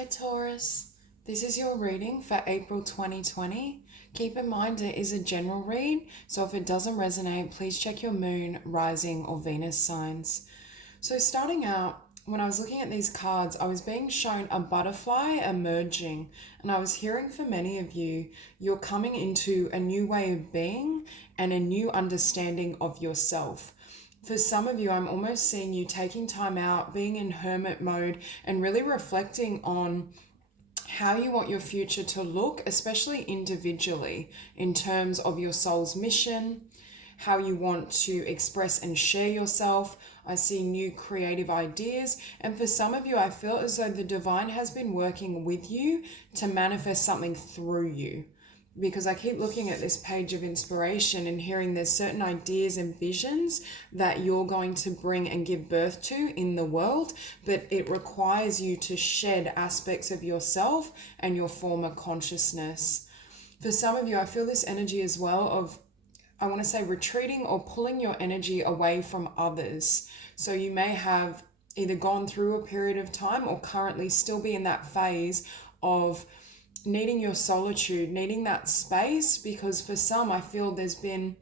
Hi Taurus, this is your reading for April 2020. Keep in mind it is a general read, so if it doesn't resonate, please check your moon, rising, or Venus signs. So starting out, when I was looking at these cards, I was being shown a butterfly emerging, and I was hearing for many of you, you're coming into a new way of being and a new understanding of yourself. For some of you, I'm almost seeing you taking time out, being in hermit mode, and really reflecting on how you want your future to look, especially individually, in terms of your soul's mission, how you want to express and share yourself. I see new creative ideas. And for some of you, I feel as though the divine has been working with you to manifest something through you. Because I keep looking at this page of inspiration and hearing there's certain ideas and visions that you're going to bring and give birth to in the world, but it requires you to shed aspects of yourself and your former consciousness. For some of you, I feel this energy as well of, I want to say, retreating or pulling your energy away from others. So you may have either gone through a period of time or currently still be in that phase of needing your solitude, needing that space, because for some, I feel there's been,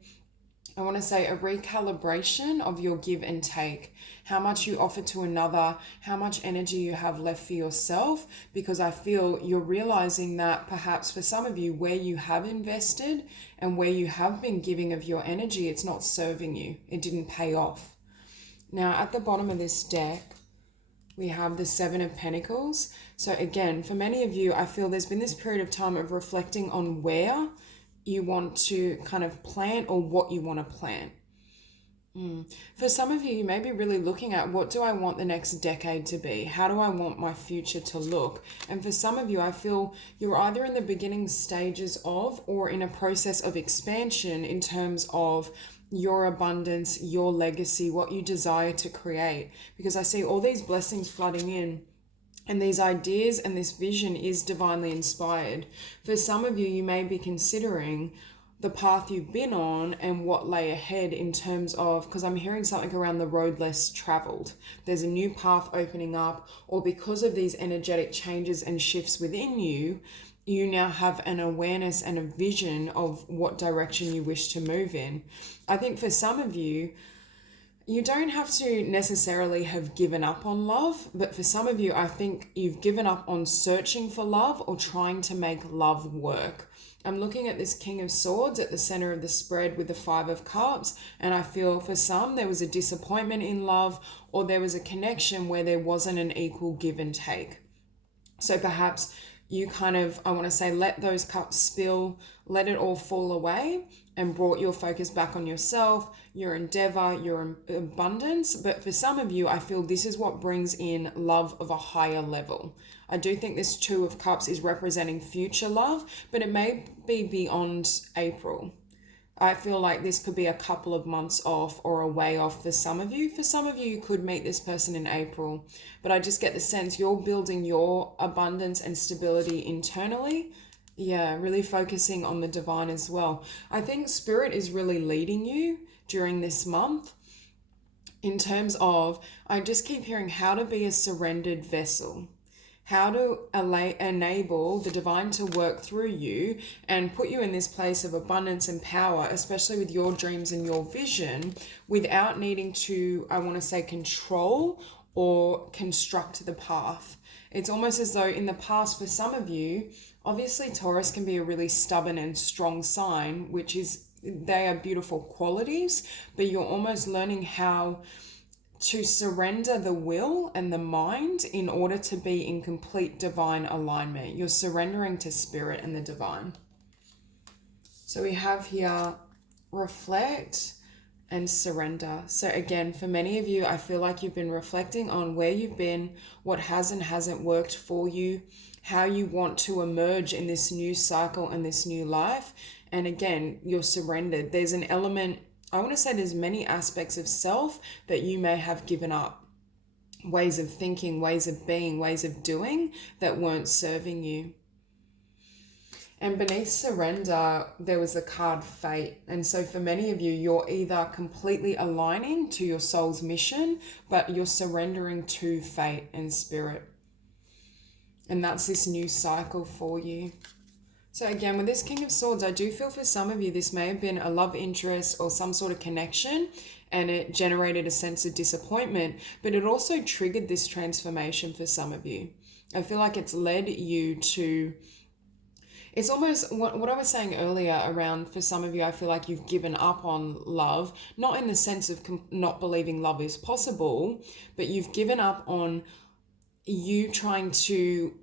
I want to say, a recalibration of your give and take, how much you offer to another, how much energy you have left for yourself, because I feel you're realizing that perhaps for some of you, where you have invested and where you have been giving of your energy, it's not serving you. It didn't pay off. Now, at the bottom of this deck, we have the Seven of Pentacles. So again, for many of you, I feel there's been this period of time of reflecting on where you want to kind of plant or what you want to plant. For some of you, you may be really looking at, what do I want the next decade to be? How do I want my future to look? And for some of you, I feel you're either in the beginning stages of or in a process of expansion in terms of your abundance, your legacy, what you desire to create. Because I see all these blessings flooding in, and these ideas and this vision is divinely inspired. For some of you, you may be considering the path you've been on and what lay ahead in terms of, because I'm hearing something around the road less traveled. There's a new path opening up, or because of these energetic changes and shifts within you, you now have an awareness and a vision of what direction you wish to move in. I think for some of you, you don't have to necessarily have given up on love, but for some of you, I think you've given up on searching for love or trying to make love work. I'm looking at this King of Swords at the center of the spread with the Five of Cups, and I feel for some there was a disappointment in love, or there was a connection where there wasn't an equal give and take. So perhaps you kind of, I want to say, let those cups spill, let it all fall away, and brought your focus back on yourself, your endeavor, your abundance. But for some of you, I feel this is what brings in love of a higher level. I do think this Two of Cups is representing future love, but it may be beyond April. I feel like this could be a couple of months off or a way off for some of you. For some of you, you could meet this person in April, but I just get the sense you're building your abundance and stability internally. Yeah, really focusing on the divine as well. I think Spirit is really leading you during this month in terms of, I just keep hearing how to be a surrendered vessel. How to enable the divine to work through you and put you in this place of abundance and power, especially with your dreams and your vision, without needing to, I want to say, control or construct the path. It's almost as though in the past, for some of you, obviously Taurus can be a really stubborn and strong sign, which is, they are beautiful qualities, but you're almost learning how to surrender the will and the mind in order to be in complete divine alignment. You're surrendering to Spirit and the divine. So we have here reflect and surrender. So again, for many of you, I feel like you've been reflecting on where you've been, what has and hasn't worked for you, how you want to emerge in this new cycle and this new life. And again, you're surrendered. There's an element, I want to say there's many aspects of self that you may have given up. Ways of thinking, ways of being, ways of doing that weren't serving you. And beneath surrender, there was the card fate. And so for many of you, you're either completely aligning to your soul's mission, but you're surrendering to fate and spirit. And that's this new cycle for you. So again, with this King of Swords, I do feel for some of you, this may have been a love interest or some sort of connection, and it generated a sense of disappointment, but it also triggered this transformation for some of you. I feel like it's led you to, it's almost what I was saying earlier around, for some of you, I feel like you've given up on love, not in the sense of not believing love is possible, but you've given up on you trying to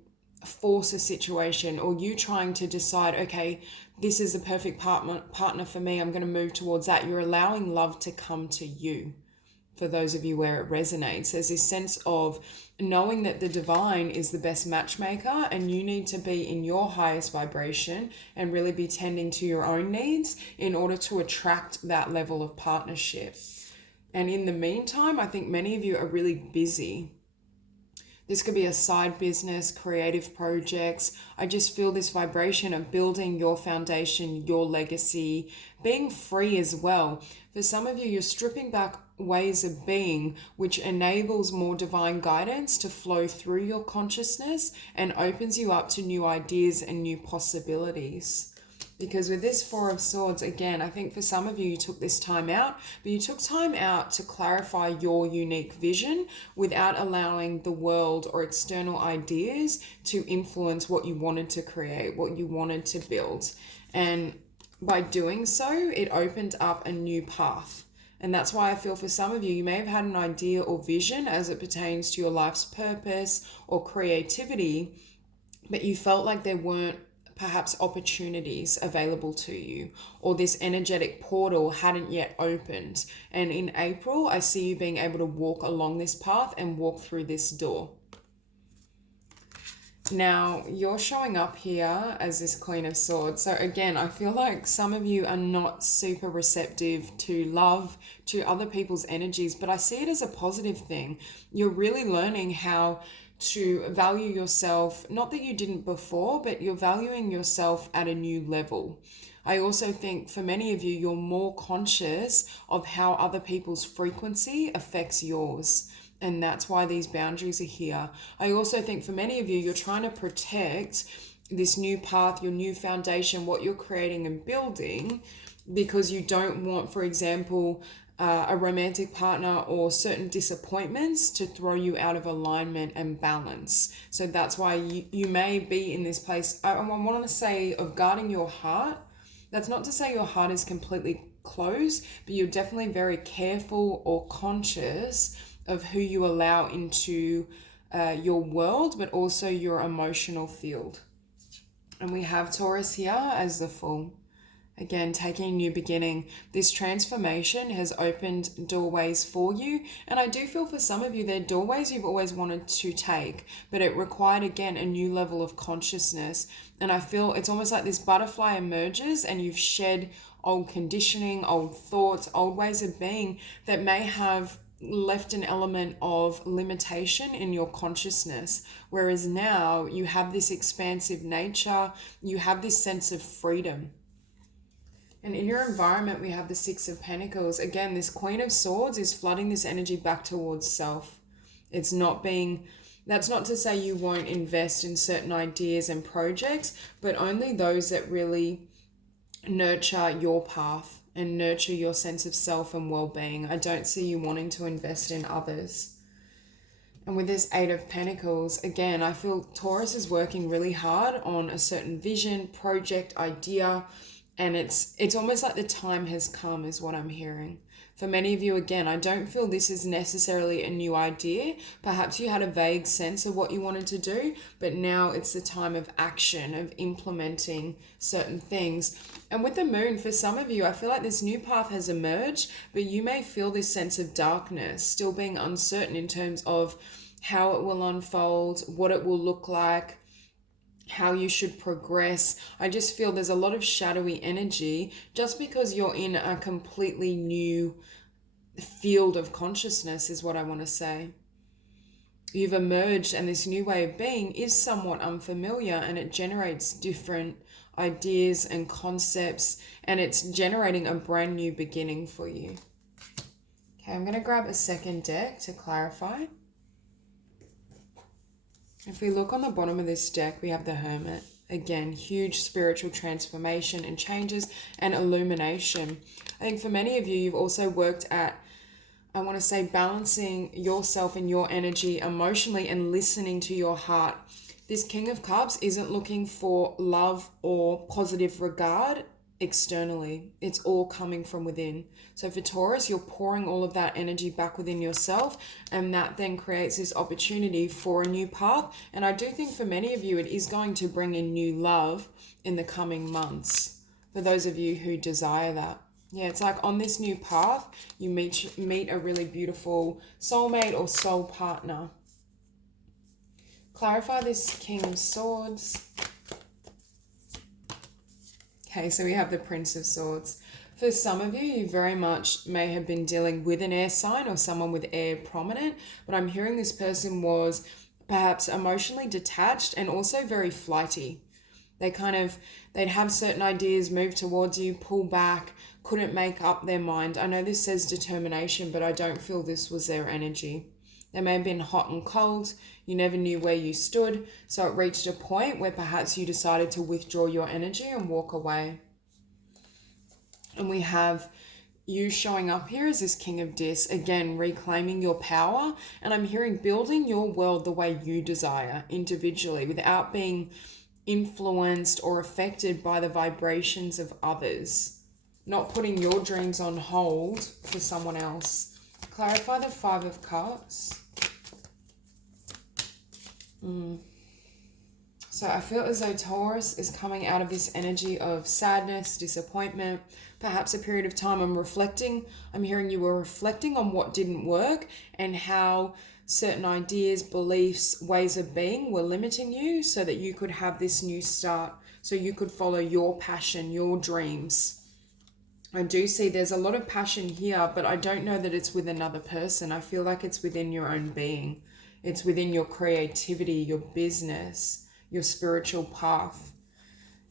force a situation, or you trying to decide, okay, this is the perfect partner for me, I'm going to move towards that. You're allowing love to come to you. For those of you where it resonates, there's this sense of knowing that the divine is the best matchmaker, and you need to be in your highest vibration and really be tending to your own needs in order to attract that level of partnership. And in the meantime, I think many of you are really busy. This could be a side business, creative projects. I just feel this vibration of building your foundation, your legacy, being free as well. For some of you, you're stripping back ways of being, which enables more divine guidance to flow through your consciousness and opens you up to new ideas and new possibilities. Because with this Four of Swords, again, I think for some of you, you took this time out, but you took time out to clarify your unique vision without allowing the world or external ideas to influence what you wanted to create, what you wanted to build. And by doing so, it opened up a new path. And that's why I feel for some of you, you may have had an idea or vision as it pertains to your life's purpose or creativity, but you felt like there weren't perhaps opportunities available to you, or this energetic portal hadn't yet opened. And in April, I see you being able to walk along this path and walk through this door. Now, you're showing up here as this Queen of Swords. So again, I feel like some of you are not super receptive to love, to other people's energies, but I see it as a positive thing. You're really learning how to value yourself, not that you didn't before, but you're valuing yourself at a new level. I also think for many of you, you're more conscious of how other people's frequency affects yours. And that's why these boundaries are here. I also think for many of you, you're trying to protect this new path, your new foundation, what you're creating and building, because you don't want, for example, a romantic partner or certain disappointments to throw you out of alignment and balance. So that's why you may be in this place, I want to say, of guarding your heart. That's not to say your heart is completely closed, but you're definitely very careful or conscious of who you allow into your world, but also your emotional field. And we have Taurus here as the Fool. Again, taking a new beginning. This transformation has opened doorways for you. And I do feel for some of you, they're doorways you've always wanted to take, but it required, again, a new level of consciousness. And I feel it's almost like this butterfly emerges and you've shed old conditioning, old thoughts, old ways of being that may have left an element of limitation in your consciousness, whereas now you have this expansive nature, you have this sense of freedom. And in your environment, we have the Six of Pentacles. Again, this Queen of Swords is flooding this energy back towards self. It's not being, that's not to say you won't invest in certain ideas and projects, but only those that really nurture your path and nurture your sense of self and well-being. I don't see you wanting to invest in others. And with this Eight of Pentacles, again, I feel Taurus is working really hard on a certain vision, project, idea, and it's almost like the time has come is what I'm hearing. For many of you, again, I don't feel this is necessarily a new idea. Perhaps you had a vague sense of what you wanted to do, but now it's the time of action, of implementing certain things. And with the Moon, for some of you, I feel like this new path has emerged, but you may feel this sense of darkness, still being uncertain in terms of how it will unfold, what it will look like, how you should progress. I just feel there's a lot of shadowy energy just because you're in a completely new field of consciousness is what I want to say. You've emerged and this new way of being is somewhat unfamiliar and it generates different ideas and concepts and it's generating a brand new beginning for you. Okay, I'm going to grab a second deck to clarify. If we look on the bottom of this deck, we have the Hermit. Again, huge spiritual transformation and changes and illumination. I think for many of you, you've also worked at, I want to say, balancing yourself and your energy emotionally and listening to your heart. This King of Cups isn't looking for love or positive regard externally. It's all coming from within. So for Taurus, you're pouring all of that energy back within yourself, and that then creates this opportunity for a new path. And I do think for many of you, it is going to bring in new love in the coming months, for those of you who desire that. Yeah, it's like on this new path, you meet a really beautiful soulmate or soul partner. Clarify this King of Swords. Okay, so we have the Prince of Swords. For some of you, you very much may have been dealing with an air sign or someone with air prominent, but I'm hearing this person was perhaps emotionally detached and also very flighty. They'd have certain ideas, move towards you, pull back, couldn't make up their mind. I know this says determination, but I don't feel this was their energy. They may have been hot and cold. You never knew where you stood. So it reached a point where perhaps you decided to withdraw your energy and walk away. And we have you showing up here as this King of Dis, again, reclaiming your power. And I'm hearing building your world the way you desire individually without being influenced or affected by the vibrations of others. Not putting your dreams on hold for someone else. Clarify the Five of Cups. So I feel as though Taurus is coming out of this energy of sadness, disappointment, perhaps a period of time. I'm hearing you were reflecting on what didn't work and how certain ideas, beliefs, ways of being were limiting you so that you could have this new start, so you could follow your passion, your dreams. I do see there's a lot of passion here, but I don't know that it's with another person. I feel like it's within your own being. It's within your creativity, your business, your spiritual path.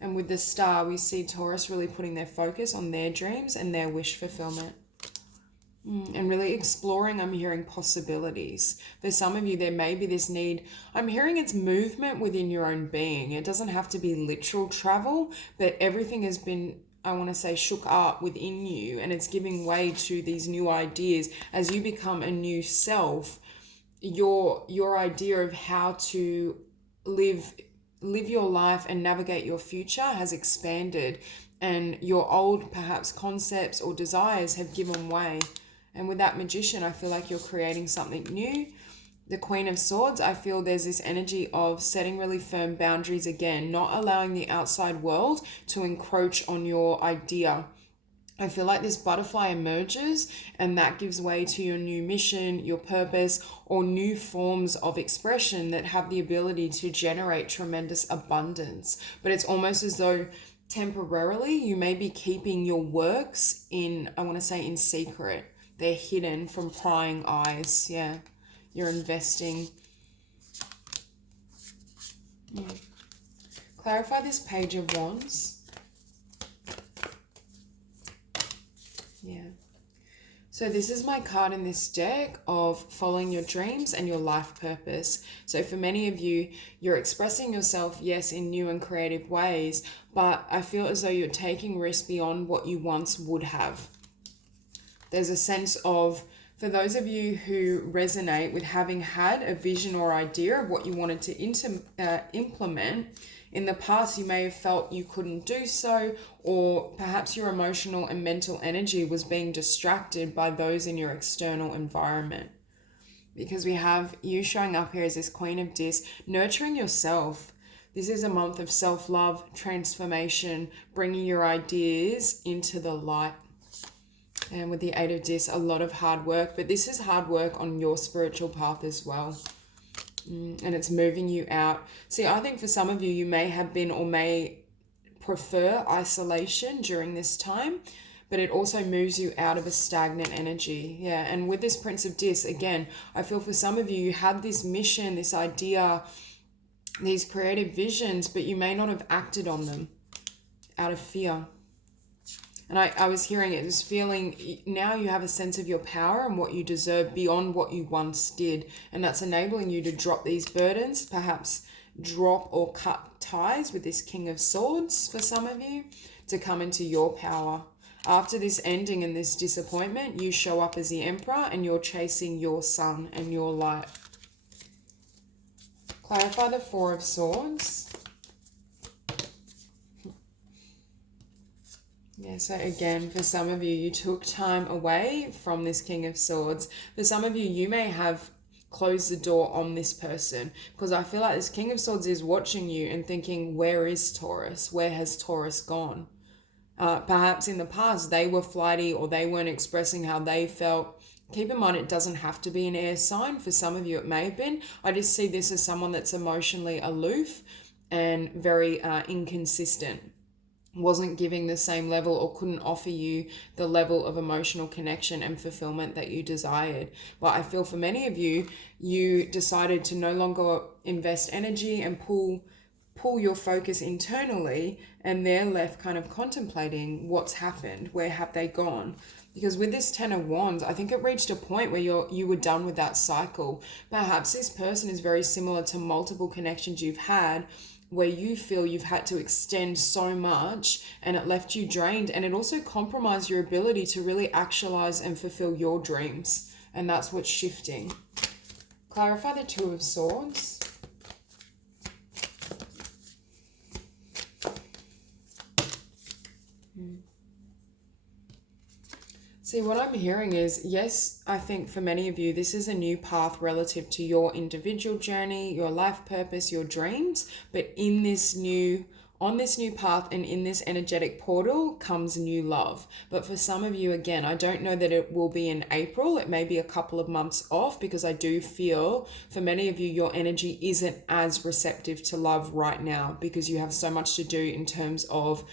And with the Star, we see Taurus really putting their focus on their dreams and their wish fulfillment. And really exploring, I'm hearing possibilities. For some of you, there may be this need. I'm hearing it's movement within your own being. It doesn't have to be literal travel, but everything has been, I want to say, shook up within you, and it's giving way to these new ideas. As you become a new self, your idea of how to live your life and navigate your future has expanded, and your old perhaps concepts or desires have given way. And with that Magician, I feel like you're creating something new. The Queen of Swords, I feel there's this energy of setting really firm boundaries again, not allowing the outside world to encroach on your idea. I feel like this butterfly emerges and that gives way to your new mission, your purpose, or new forms of expression that have the ability to generate tremendous abundance. But it's almost as though temporarily you may be keeping your works in secret. They're hidden from prying eyes. Yeah, you're investing. Clarify this Page of Wands. Yeah. So this is my card in this deck of following your dreams and your life purpose. So for many of you, you're expressing yourself, yes, in new and creative ways, but I feel as though you're taking risks beyond what you once would have. There's a sense of, for those of you who resonate with having had a vision or idea of what you wanted to implement, in the past you may have felt you couldn't do so, or perhaps your emotional and mental energy was being distracted by those in your external environment. Because we have you showing up here as this Queen of Dis, nurturing yourself. This is a month of self-love, transformation, bringing your ideas into the light. And with the Eight of Dis, a lot of hard work, but this is hard work on your spiritual path as well. And it's moving you out. See, I think for some of you, you may have been or may prefer isolation during this time, but it also moves you out of a stagnant energy. Yeah, and with this Prince of Dis, again, I feel for some of you, you had this mission, this idea, these creative visions, but you may not have acted on them out of fear. And I was hearing it, this feeling, now you have a sense of your power and what you deserve beyond what you once did. And that's enabling you to drop these burdens, perhaps drop or cut ties with this King of Swords for some of you, to come into your power. After this ending and this disappointment, you show up as the Emperor and you're chasing your sun and your light. Clarify the Four of Swords. Yeah, so again, for some of you, you took time away from this King of Swords. For some of you, you may have closed the door on this person, because I feel like this King of Swords is watching you and thinking, where is Taurus? Where has Taurus gone? Perhaps in the past, they were flighty or they weren't expressing how they felt. Keep in mind, it doesn't have to be an air sign. For some of you, it may have been. I just see this as someone that's emotionally aloof and very inconsistent. Wasn't giving the same level or couldn't offer you the level of emotional connection and fulfillment that you desired. But I feel for many of you, you decided to no longer invest energy and pull your focus internally, and they're left kind of contemplating what's happened, where have they gone? Because with this Ten of Wands, I think it reached a point where you were done with that cycle. Perhaps this person is very similar to multiple connections you've had, where you feel you've had to extend so much and it left you drained, and it also compromised your ability to really actualize and fulfill your dreams. And that's what's shifting. Clarify the Two of Swords. See, what I'm hearing is, yes, I think for many of you, this is a new path relative to your individual journey, your life purpose, your dreams. But on this new path and in this energetic portal comes new love. But for some of you, again, I don't know that it will be in April. It may be a couple of months off, because I do feel for many of you, your energy isn't as receptive to love right now, because you have so much to do in terms of,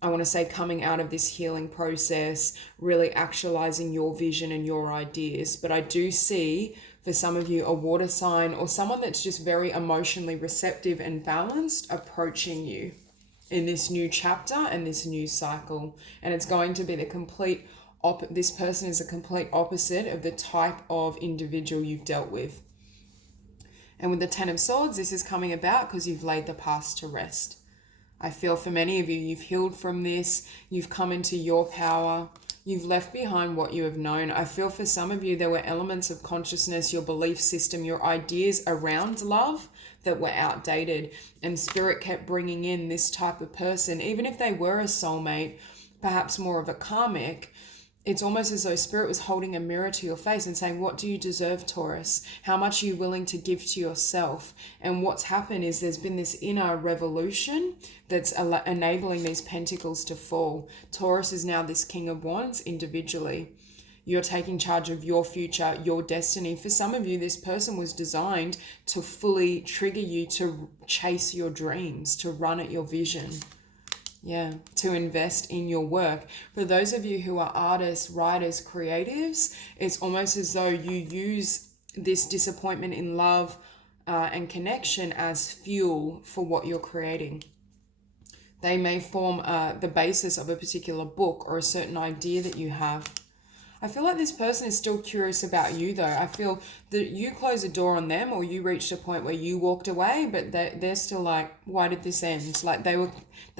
I want to say, coming out of this healing process, really actualizing your vision and your ideas. But I do see for some of you a water sign or someone that's just very emotionally receptive and balanced approaching you in this new chapter and this new cycle. And it's going to be the this person is a complete opposite of the type of individual you've dealt with. And with the Ten of Swords, this is coming about because you've laid the past to rest. I feel for many of you, you've healed from this, you've come into your power, you've left behind what you have known. I feel for some of you, there were elements of consciousness, your belief system, your ideas around love that were outdated, and Spirit kept bringing in this type of person, even if they were a soulmate, perhaps more of a karmic. It's almost as though Spirit was holding a mirror to your face and saying, what do you deserve, Taurus? How much are you willing to give to yourself? And what's happened is there's been this inner revolution that's enabling these pentacles to fall. Taurus is now this King of Wands individually. You're taking charge of your future, your destiny. For some of you, this person was designed to fully trigger you to chase your dreams, to run at your vision. Yeah, to invest in your work. For those of you who are artists, writers, creatives, it's almost as though you use this disappointment in love and connection as fuel for what you're creating. They may form the basis of a particular book or a certain idea that you have. I feel like this person is still curious about you, though. I feel that you closed a door on them, or you reached a point where you walked away, but they're still like, why did this end? Like they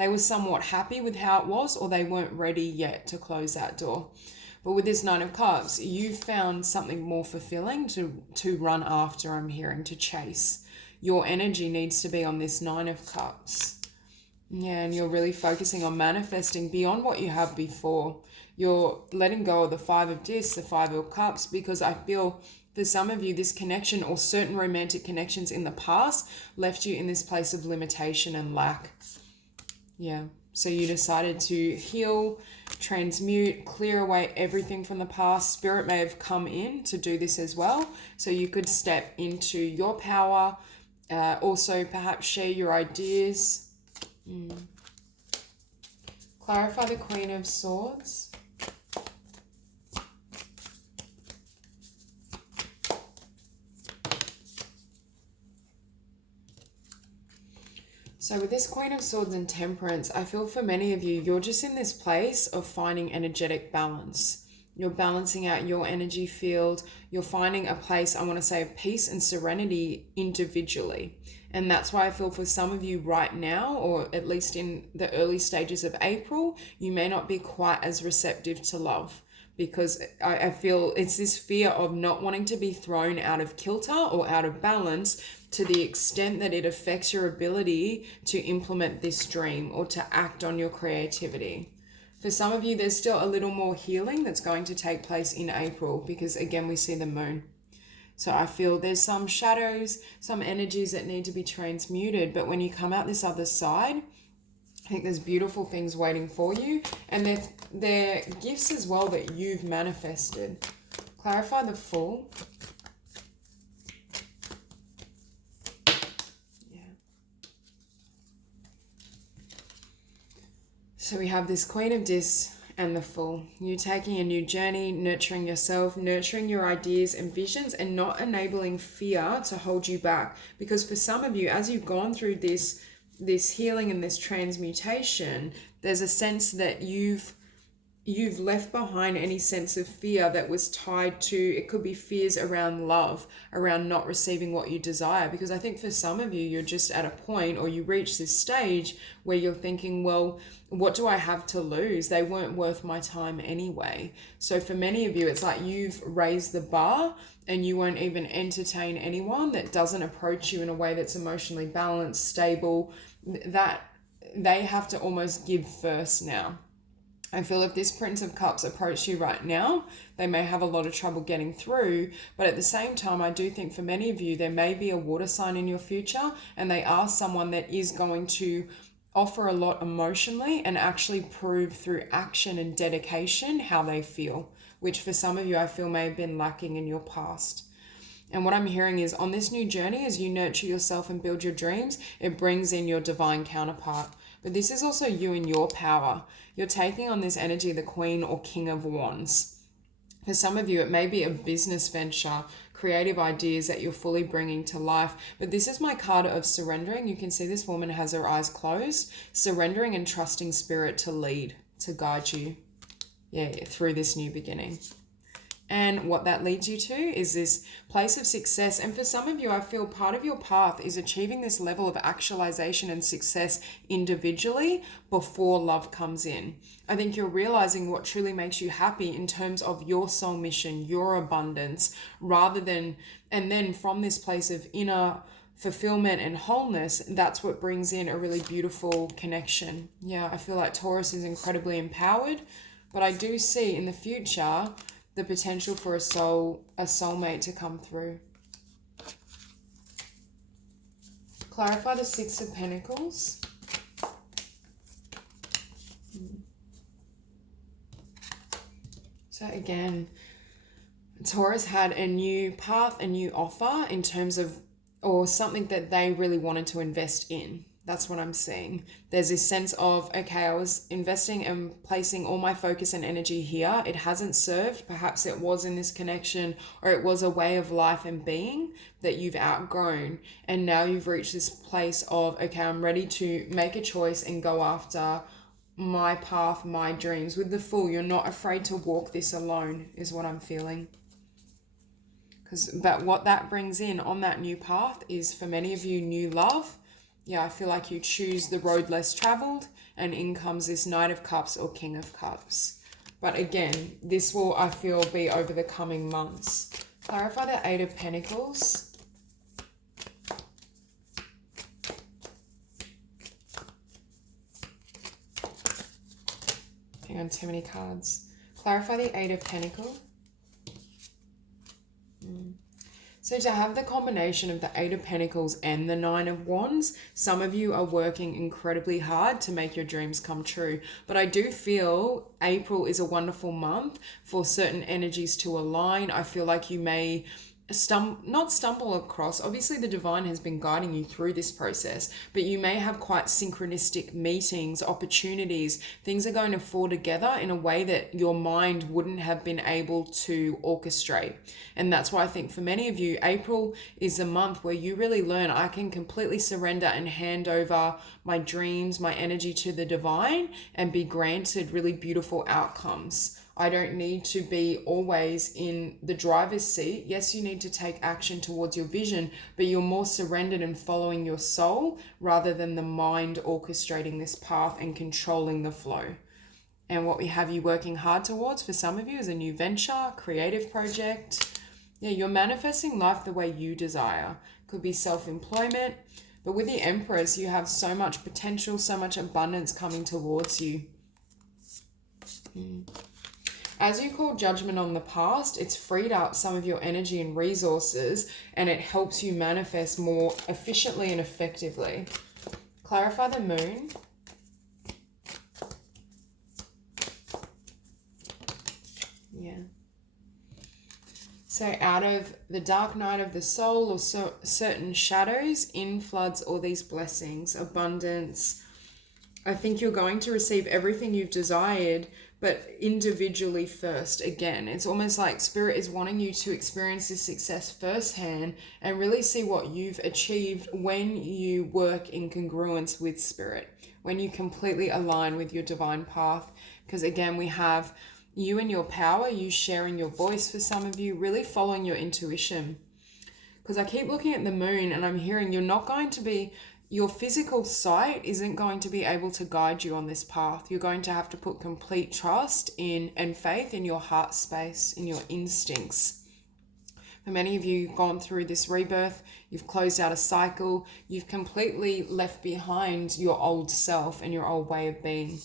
were somewhat happy with how it was, or they weren't ready yet to close that door. But with this Nine of Cups, you found something more fulfilling to run after, I'm hearing, to chase. Your energy needs to be on this Nine of Cups. Yeah, and you're really focusing on manifesting beyond what you have before. You're letting go of the Five of Discs, the Five of Cups, because I feel for some of you, this connection or certain romantic connections in the past left you in this place of limitation and lack. Yeah, so you decided to heal, transmute, clear away everything from the past. Spirit may have come in to do this as well, so you could step into your power, also perhaps share your ideas. Clarify the Queen of Swords. So with this Queen of Swords and Temperance, I feel for many of you, you're just in this place of finding energetic balance. You're balancing out your energy field. You're finding a place, I want to say, of peace and serenity individually. And that's why I feel for some of you right now, or at least in the early stages of April, you may not be quite as receptive to love, because I feel it's this fear of not wanting to be thrown out of kilter or out of balance to the extent that it affects your ability to implement this dream or to act on your creativity. For some of you, there's still a little more healing that's going to take place in April, because again, we see the moon. So I feel there's some shadows, some energies that need to be transmuted. But when you come out this other side, I think there's beautiful things waiting for you. And they're gifts as well that you've manifested. Clarify the Fool. Yeah. So we have this Queen of Dis and the Fool. You taking a new journey, nurturing yourself, nurturing your ideas and visions, and not enabling fear to hold you back. Because for some of you, as you've gone through this healing and this transmutation, there's a sense that you've left behind any sense of fear that was tied to, it could be fears around love, around not receiving what you desire. Because I think for some of you, you're just at a point, or you reach this stage where you're thinking, well, what do I have to lose? They weren't worth my time anyway. So for many of you, it's like you've raised the bar and you won't even entertain anyone that doesn't approach you in a way that's emotionally balanced, stable, that they have to almost give first now. I feel if this Prince of Cups approached you right now, they may have a lot of trouble getting through. But at the same time, I do think for many of you, there may be a water sign in your future, and they are someone that is going to offer a lot emotionally and actually prove through action and dedication how they feel, which for some of you, I feel may have been lacking in your past. And what I'm hearing is on this new journey, as you nurture yourself and build your dreams, it brings in your divine counterpart. But this is also you and your power. You're taking on this energy, the Queen or King of Wands. For some of you, it may be a business venture, creative ideas that you're fully bringing to life. But this is my card of surrendering. You can see this woman has her eyes closed, surrendering and trusting spirit to lead, to guide you, through this new beginning. And what that leads you to is this place of success. And for some of you, I feel part of your path is achieving this level of actualization and success individually before love comes in. I think you're realizing what truly makes you happy in terms of your soul mission, your abundance, and then from this place of inner fulfillment and wholeness, that's what brings in a really beautiful connection. Yeah, I feel like Taurus is incredibly empowered, but I do see in the future the potential for a soulmate to come through. Clarify the Six of Pentacles. So again, Taurus had a new path, a new offer in terms of, or something that they really wanted to invest in. That's what I'm seeing. There's this sense of, okay, I was investing and placing all my focus and energy here. It hasn't served. Perhaps it was in this connection, or it was a way of life and being that you've outgrown. And now you've reached this place of, okay, I'm ready to make a choice and go after my path, my dreams. With the Fool, you're not afraid to walk this alone, is what I'm feeling. But what that brings in on that new path is, for many of you, new love. Yeah, I feel like you choose the road less traveled, and in comes this Knight of Cups or King of Cups. But again, this will, I feel, be over the coming months. Clarify the Eight of Pentacles. Hang on, too many cards. Clarify the Eight of Pentacles. So to have the combination of the Eight of Pentacles and the Nine of Wands, some of you are working incredibly hard to make your dreams come true. But I do feel April is a wonderful month for certain energies to align. I feel like you may not stumble across. Obviously the divine has been guiding you through this process, but you may have quite synchronistic meetings, opportunities. Things are going to fall together in a way that your mind wouldn't have been able to orchestrate. And that's why I think for many of you, April is a month where you really learn, I can completely surrender and hand over my dreams, my energy to the divine, and be granted really beautiful outcomes. I don't need to be always in the driver's seat. Yes, you need to take action towards your vision, but you're more surrendered and following your soul rather than the mind orchestrating this path and controlling the flow. And what we have you working hard towards for some of you is a new venture, creative project. Yeah, you're manifesting life the way you desire. Could be self-employment, but with the Empress, you have so much potential, so much abundance coming towards you. As you call judgment on the past, it's freed up some of your energy and resources, and it helps you manifest more efficiently and effectively. Clarify the moon. Yeah. So out of the dark night of the soul or certain shadows, in floods all these blessings, abundance. I think you're going to receive everything you've desired, but individually first. Again, it's almost like Spirit is wanting you to experience this success firsthand and really see what you've achieved when you work in congruence with Spirit, when you completely align with your divine path. Because again, we have you and your power, you sharing your voice for some of you, really following your intuition. Because I keep looking at the moon and I'm hearing you're not going to be, your physical sight isn't going to be able to guide you on this path. You're going to have to put complete trust in and faith in your heart space, in your instincts. For many of you, you've gone through this rebirth, you've closed out a cycle, you've completely left behind your old self and your old way of being.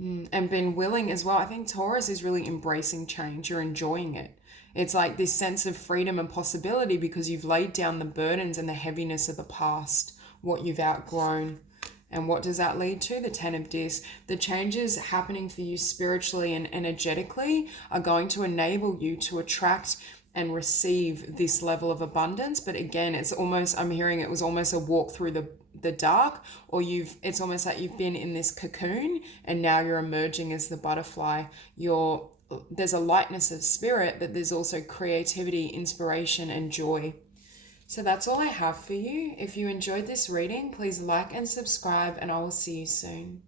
And been willing as well. I think Taurus is really embracing change. You're enjoying it. It's like this sense of freedom and possibility because you've laid down the burdens and the heaviness of the past, what you've outgrown. And what does that lead to? The 10 of Discs. The changes happening for you spiritually and energetically are going to enable you to attract and receive this level of abundance. But again, it's almost, I'm hearing it was almost a walk through the dark, or it's almost like you've been in this cocoon and now you're emerging as the butterfly. There's a lightness of spirit, but there's also creativity, inspiration, and joy. So that's all I have for you. If you enjoyed this reading, please like and subscribe, and I will see you soon.